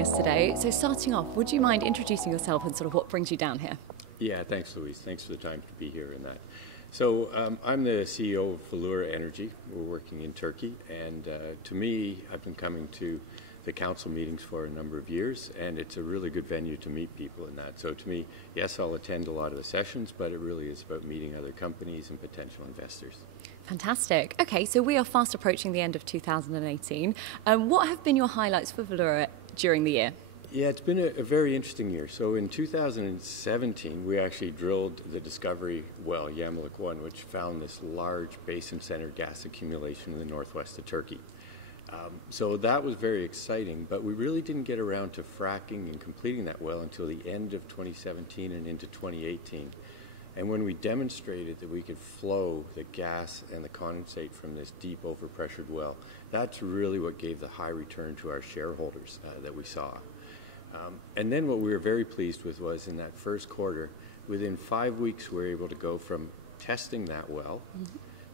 joining us today. So starting off, would you mind introducing yourself and sort of what brings you down here? Yeah, thanks, Louise. Thanks for the time to be here and that. So I'm the CEO of Valeura Energy. We're working in Turkey, and to me, I've been coming to the council meetings for a number of years, and it's a really good venue to meet people in that. So to me, yes, I'll attend a lot of the sessions, but it really is about meeting other companies and potential investors. Fantastic. Okay, so we are fast approaching the end of 2018. What have been your highlights for Valeura during the year? Yeah, it's been a very interesting year. So in 2017, we actually drilled the discovery well, Yamalik 1, which found this large basin-centered gas accumulation in the northwest of Turkey. So that was very exciting, but we really didn't get around to fracking and completing that well until the end of 2017 and into 2018. And when we demonstrated that we could flow the gas and the condensate from this deep overpressured well, that's really what gave the high return to our shareholders that we saw. And then what we were very pleased with was in that first quarter, within 5 weeks, we were able to go from testing that well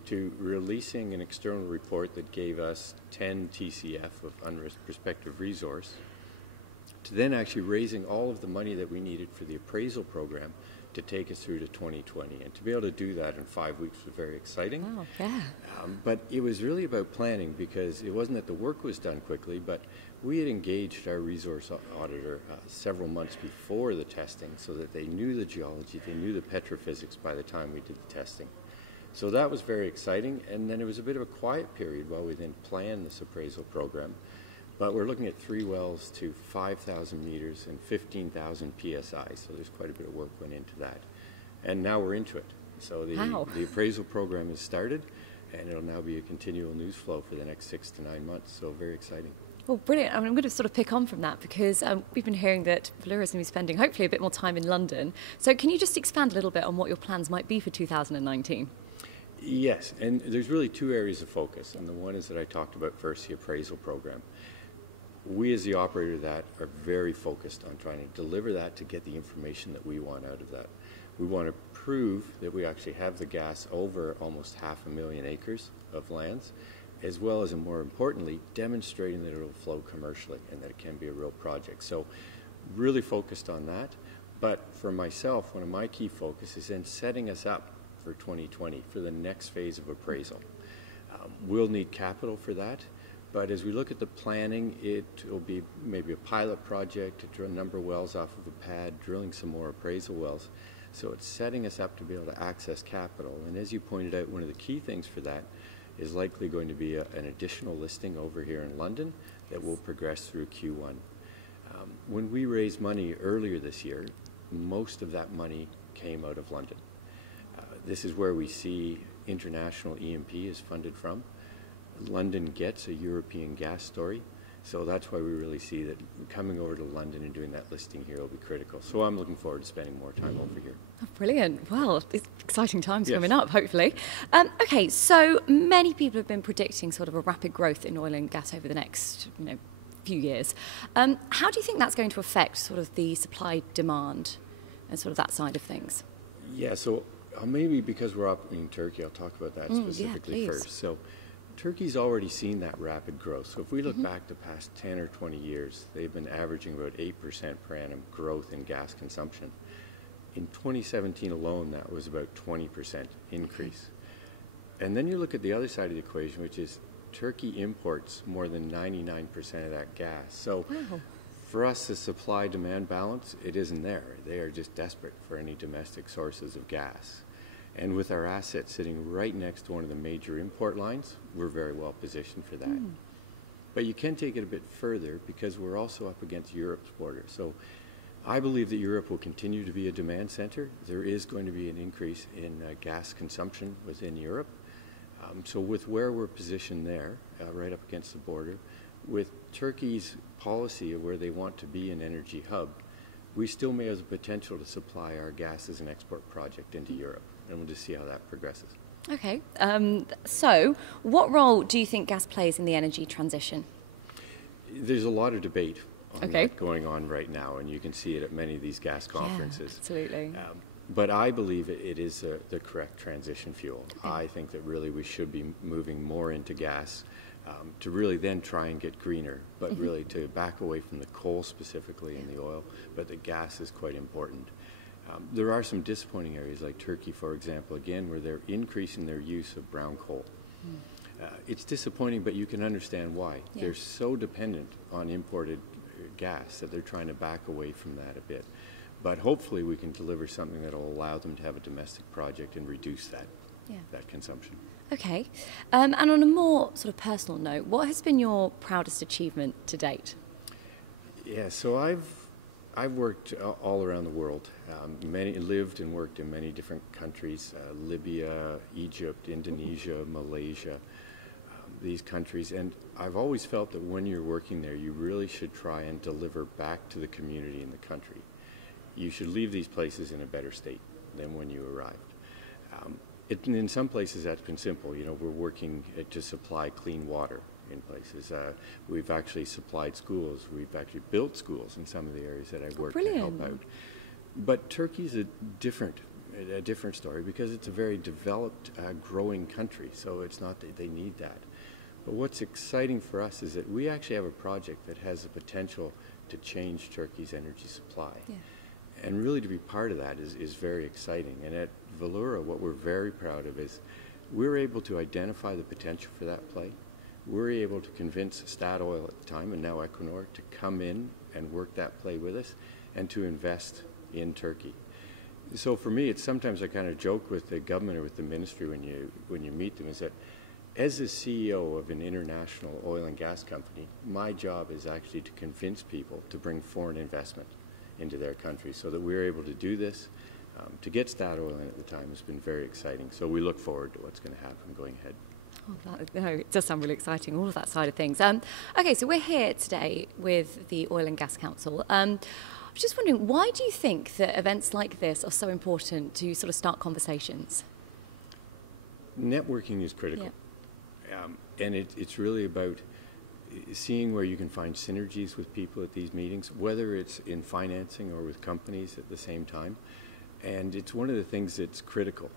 to releasing an external report that gave us 10 TCF of unprospective resource, to then actually raising all of the money that we needed for the appraisal program to take us through to 2020. And to be able to do that in 5 weeks was very exciting. Wow, yeah. But it was really about planning, because it wasn't that the work was done quickly, but we had engaged our resource auditor several months before the testing so that they knew the geology, they knew the petrophysics by the time we did the testing. So that was very exciting, and then it was a bit of a quiet period while we then planned this appraisal program. But we're looking at 3 wells to 5,000 meters and 15,000 PSI, so there's quite a bit of work went into that. And now we're into it. So the appraisal program has started, and it'll now be a continual news flow for the next 6 to 9 months, so very exciting. Well, brilliant. I'm going to sort of pick on from that because we've been hearing that Valeura is going to be spending hopefully a bit more time in London. So can you just expand a little bit on what your plans might be for 2019? Yes, and there's really 2 areas of focus, and the one is that I talked about first, the appraisal program. We as the operator of that are very focused on trying to deliver that to get the information that we want out of that. We want to prove that we actually have the gas over almost 500,000 acres of lands, as well as, and more importantly, demonstrating that it will flow commercially and that it can be a real project. So really focused on that. But for myself, one of my key focus is in setting us up for 2020 for the next phase of appraisal. We'll need capital for that. But as we look at the planning, it will be maybe a pilot project to drill a number of wells off of a pad, drilling some more appraisal wells. So it's setting us up to be able to access capital. And as you pointed out, one of the key things for that is likely going to be an additional listing over here in London that will progress through Q1. When we raised money earlier this year, most of that money came out of London. This is where we see international E&P is funded from. London gets a European gas story, so that's why we really see that coming over to London and doing that listing here will be critical. So I'm looking forward to spending more time over here. Oh, brilliant. Well, it's exciting times coming up, hopefully. Okay, so many people have been predicting sort of a rapid growth in oil and gas over the next few years. How do you think that's going to affect sort of the supply demand and sort of that side of things? Yeah, so maybe because we're up in Turkey, I'll talk about that specifically first. So Turkey's already seen that rapid growth. So if we look back the past 10 or 20 years, they've been averaging about 8% per annum growth in gas consumption. In 2017 alone, that was about 20% increase. And then you look at the other side of the equation, which is Turkey imports more than 99% of that gas. So for us, the supply-demand balance, it isn't there. They are just desperate for any domestic sources of gas. And with our assets sitting right next to one of the major import lines, we're very well positioned for that. But you can take it a bit further because we're also up against Europe's border. So I believe that Europe will continue to be a demand center. There is going to be an increase in gas consumption within Europe. So with where we're positioned there, right up against the border, with Turkey's policy of where they want to be an energy hub, we still may have the potential to supply our gas as an export project into Europe. And we'll just see how that progresses. Okay. So what role do you think gas plays in the energy transition? There's a lot of debate on that going on right now, and you can see it at many of these gas conferences. Yeah, absolutely. But I believe it is the correct transition fuel. I think that really we should be moving more into gas. to really then try and get greener, but really to back away from the coal specifically and the oil, but the gas is quite important. There are some disappointing areas like Turkey, for example, again, where they're increasing their use of brown coal. It's disappointing, but you can understand why. Yeah. They're so dependent on imported gas that they're trying to back away from that a bit. But hopefully we can deliver something that will allow them to have a domestic project and reduce that, that consumption. Okay. And on a more sort of personal note, what has been your proudest achievement to date? Yeah, so I've worked all around the world. Lived and worked in many different countries, Libya, Egypt, Indonesia, Malaysia, these countries. And I've always felt that when you're working there, you really should try and deliver back to the community in the country. You should leave these places in a better state than when you arrived. In some places that's been simple. You know, we're working to supply clean water in places. We've actually supplied schools. We've actually built schools in some of the areas that I've worked to help out. But Turkey's a different story because it's a very developed, growing country. So it's not that they need that. But what's exciting for us is that we actually have a project that has the potential to change Turkey's energy supply. Yeah. And really to be part of that is very exciting. And at Valeura, what we're very proud of is we're able to identify the potential for that play. We're able to convince Statoil at the time, and now Equinor, to come in and work that play with us and to invest in Turkey. So for me, it's sometimes I kind of joke with the government or with the ministry when you meet them, is that as the CEO of an international oil and gas company, my job is actually to convince people to bring foreign investment into their country, so that we're able to do this. To get Statoil in at the time has been very exciting. So we look forward to what's going to happen going ahead. Oh, it does sound really exciting, all of that side of things. Okay, so we're here today with the Oil and Gas Council. I was just wondering, why do you think that events like this are so important to sort of start conversations? Networking is critical. Yeah. And it's really about seeing where you can find synergies with people at these meetings, whether it's in financing or with companies at the same time. And it's one of the things that's critical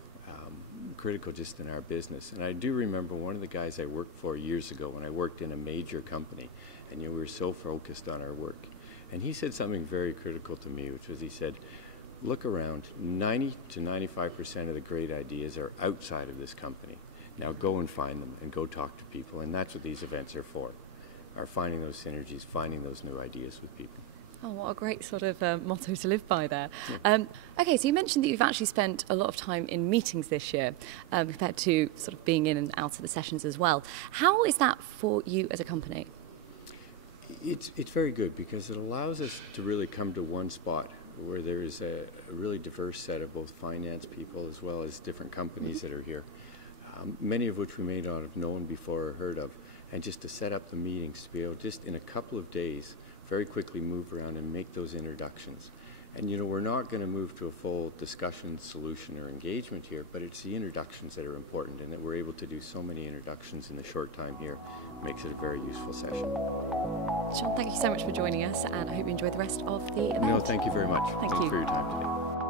just in our business. And I do remember one of the guys I worked for years ago when I worked in a major company, and we were so focused on our work. And he said something very critical to me, which was, he said, look around, 90 to 95% of the great ideas are outside of this company. Now go and find them and go talk to people. And that's what these events are for, are finding those synergies, finding those new ideas with people. Oh, what a great sort of motto to live by there. Yeah. Okay, so you mentioned that you've actually spent a lot of time in meetings this year, compared to sort of being in and out of the sessions as well. How is that for you as a company? It's very good because it allows us to really come to one spot where there is a really diverse set of both finance people as well as different companies that are here, many of which we may not have known before or heard of, and just to set up the meetings to be able just in a couple of days very quickly move around and make those introductions. And, you know, we're not going to move to a full discussion, solution, or engagement here, but it's the introductions that are important, and that we're able to do so many introductions in the short time here makes it a very useful session. Sean, thank you so much for joining us, and I hope you enjoy the rest of the event. No, thank you very much. Thank you for your time today.